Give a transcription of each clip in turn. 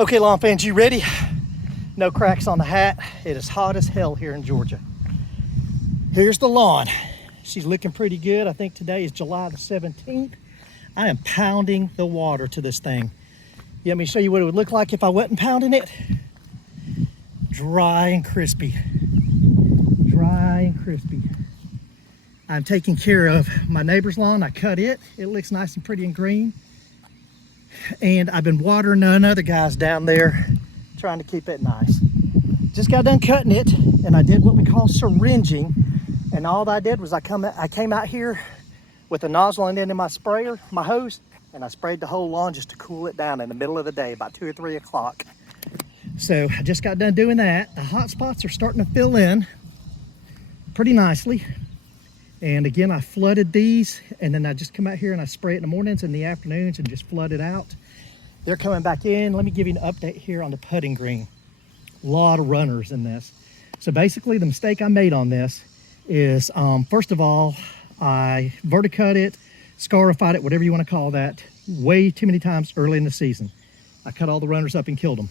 Okay, lawn fans, you ready? No cracks on the hat. It is hot as hell here in Georgia. Here's the lawn. She's looking pretty good. I think today is July the 17th. I am pounding the water to this thing. Let me show you what it would look like if I wasn't pounding it. Dry and crispy. Dry and crispy. I'm taking care of my neighbor's lawn. I cut it. It looks nice and pretty and green. And I've been watering another guy's down there, trying to keep it nice. Just got done cutting it, and I did what we call syringing. And all I did was I came out here with a nozzle and then in my sprayer, my hose, and I sprayed the whole lawn just to cool it down in the middle of the day, about 2 or 3 o'clock. So I just got done doing that. The hot spots are starting to fill in pretty nicely. And again, I flooded these, and then I just come out here and I spray it in the mornings and the afternoons and just flood it out. They're coming back in. Let me give you an update here on the putting green. A lot of runners in this. So basically the mistake I made on this is, first of all, I verticut it, scarified it, whatever you want to call that, way too many times early in the season. I cut all the runners up and killed them.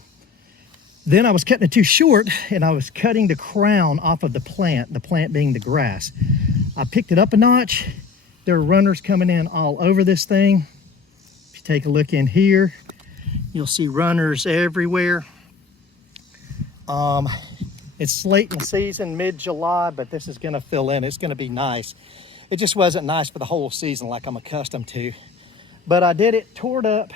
Then I was cutting it too short, and I was cutting the crown off of the plant being the grass. I picked it up a notch. There are runners coming in all over this thing. If you take a look in here, you'll see runners everywhere. It's late in the season, mid-July, but this is gonna fill in. It's gonna be nice. It just wasn't nice for the whole season like I'm accustomed to. But I did it, tore it up.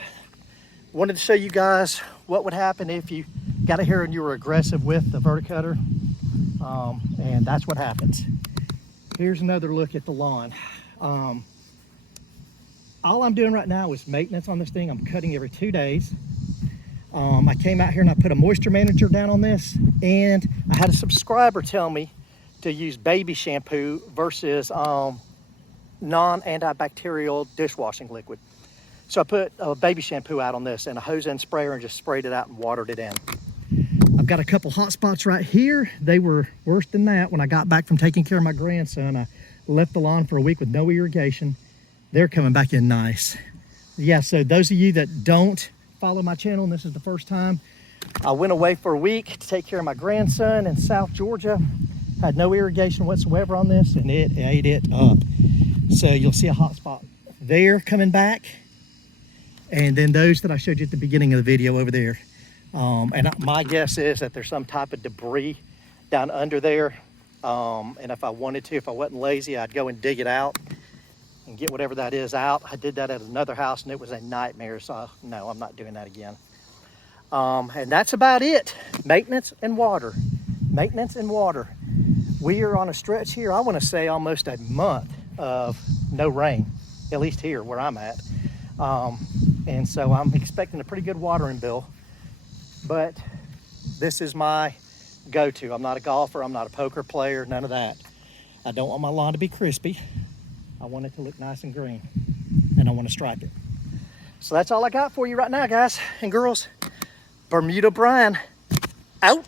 Wanted to show you guys what would happen if you got it here and you were aggressive with the verticutter. And that's what happens. Here's another look at the lawn. All I'm doing right now is maintenance on this thing. I'm cutting every 2 days. I came out here and I put a moisture manager down on this, and I had a subscriber tell me to use baby shampoo versus non-antibacterial dishwashing liquid. So I put a baby shampoo out on this and a hose end sprayer and just sprayed it out and watered it in. I've got a couple hot spots right here. They were worse than that when I got back from taking care of my grandson. I left the lawn for a week with no irrigation. They're coming back in nice. Yeah, so those of you that don't follow my channel and this is the first time, I went away for a week to take care of my grandson in South Georgia. Had no irrigation whatsoever on this, and it ate it up. So you'll see a hot spot there coming back, and then those that I showed you at the beginning of the video over there. And my guess is that there's some type of debris down under there. And if I wanted to, if I wasn't lazy, I'd go and dig it out and get whatever that is out. I did that at another house and it was a nightmare. So no, I'm not doing that again. And that's about it. Maintenance and water. Maintenance and water. We are on a stretch here, I want to say almost a month of no rain, at least here where I'm at. And so I'm expecting a pretty good watering bill. But this is my go-to. I'm not a golfer, I'm not a poker player, none of that. I don't want my lawn to be crispy. I want it to look nice and green, and I want to stripe it. So that's all I got for you right now, guys and girls. Bermuda Brian, out.